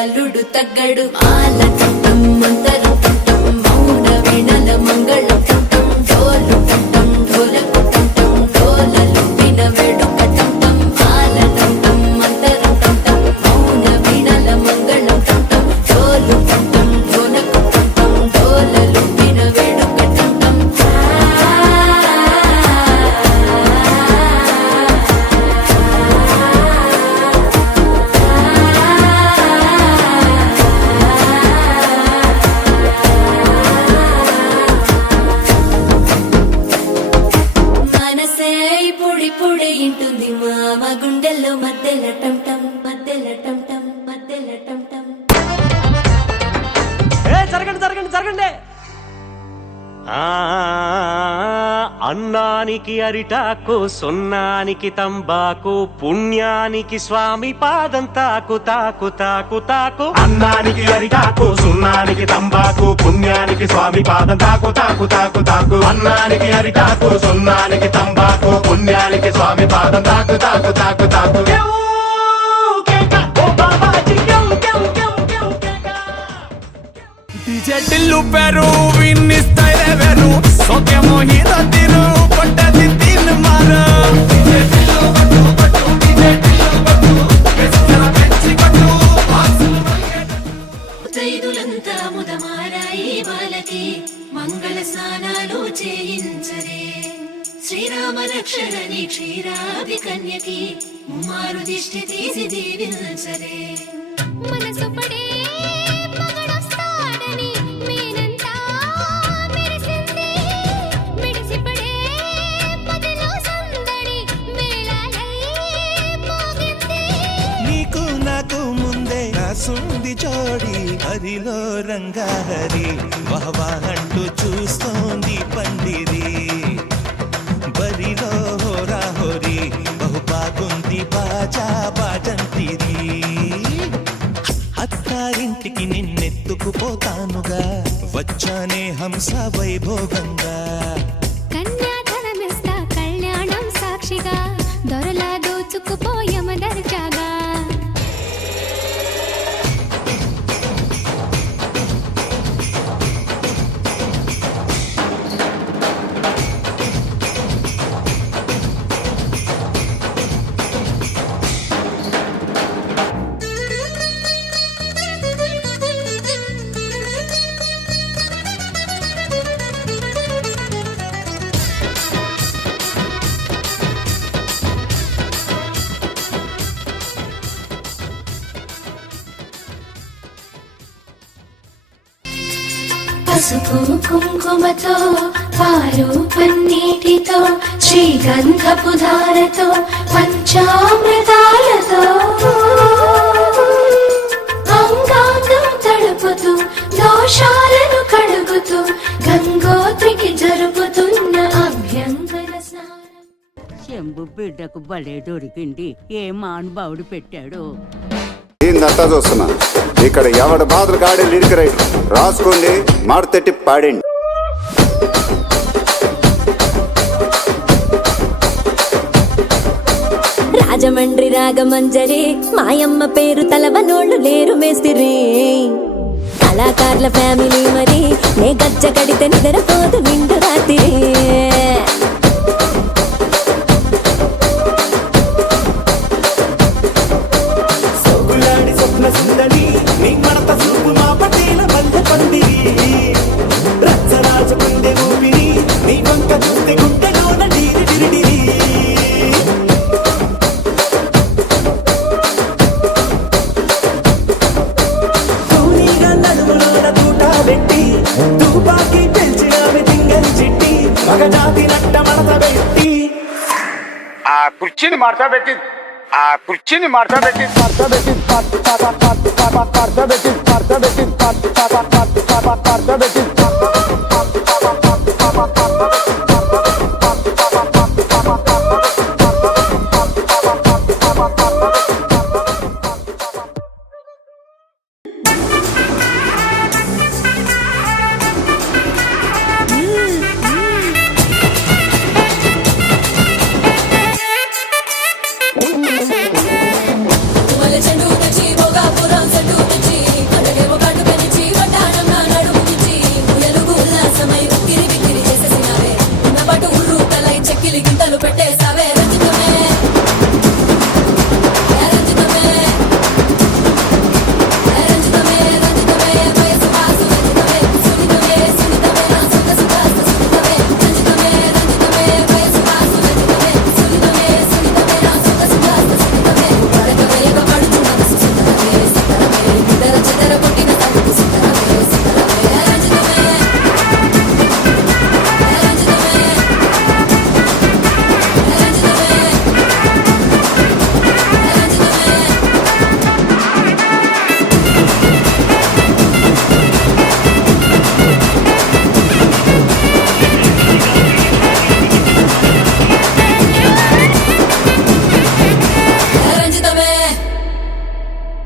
అల్లుడు తగ్గడు ఆల టం మంతరు టం మౌన వీణల మంగళ టం డోలు టం డోలకు టం డోలలు విన వేడుక టం ఆల టం మంతరు టం మౌన వీణల మంగళ టం డోలు టం డోలకు టం డోలలు విన వేడుక టం ఇంటుంది మామ గుండెల్లో మధ్యల టం టం మధ్యల టం టం మధ్యల టం టం. జరగండి జరగండి జరగండి. అన్నానికి అరిటాకు, సున్నానికి తంబాకు, పుణ్యానికి స్వామి పాదం తాకు తాకు తాకు తాకు. అన్నానికి అరిటాకు, సున్నానికి తంబాకు, పుణ్యానికి స్వామి పాదం తాకు తాకు తాకు తాకు. అన్నానికి అరిటాకు, సున్నానికి తంబాకు, పుణ్యానికి స్వామి పాదం తాకు తాకు తాకు తాకు. టిల్లు పెరు విన్ని స్టైల్ వెరు సోకే మోహిత తిరు పట్టది తిన్ మార టిల్లు పట్టు పట్టు టిల్లు పట్టు వెచ్చల పెంచి పట్టు చైదులంతా ముదమారాయి బాలకి మంగళ స్నానాలు చేయించరే. శ్రీరామ రక్షణని క్షీరాది కన్యకి ముమ్మారు దిష్టి తీసి దీవించరే. మనసు పడే సుంది జోడి హరిలో రంగాహరి వహవాహంటూ చూస్తోంది పండిరి. బరిలో హోరాహోరి బహు బాగుంది బాజా బాజంతిరి. అత్తారింటికి నిన్నెత్తుకుపోతానుగా వచ్చానే హంస వైభోగంగా. కన్యాధనమిస్తా కళ్యాణం సాక్షిగా దొరలా దోచుకుపోయమదర్జాగా. పసుపు కుంకుమతో పాలు పన్నీటితో శ్రీగంధపు ధారతో పంచామృతాలతో అంగాంగం తడుపుతూ దోషాలను కడుగుతూ గంగోత్రికి జరుపుతున్న అభ్యంగన స్నానం. చెంబు బిడ్డకు భలే దొరికింది. ఏ మానుభావుడు పెట్టాడు. దీన్నంతా చూస్తున్నా. ఇక్కడ ఎవడ బాధలు కాడే లిరిక్ రైటర్ రాసుకోండి, మాడతెట్టి పాడండి. రాజమండ్రి రాగమంజరి మాయమ్మ పేరు తలవనోళ్ళు లేరు మేస్తిరి. కళాకారుల ఫ్యామిలీ మరి నే గజ్జ కడితే నిద్రపోదు నిండు రాత్రి. సోగులాడి స్వప్న సుందరి నీ మడత చూపు మా పటేల మల్లె పందిరి. రచ్చరాజు గుండె ఊపిరి నీ వంక చూస్తే గుండెలోన డీరి డిరిడిరి. తూనీగా నడుములోన తూట పెట్టి తుపాకి పెంచినావి తింగని చిట్టి మగజాతి నట్ట మడత పెట్టి ఆ కుర్చీని మార్చబెట్టి గింతలు పెట్టేసి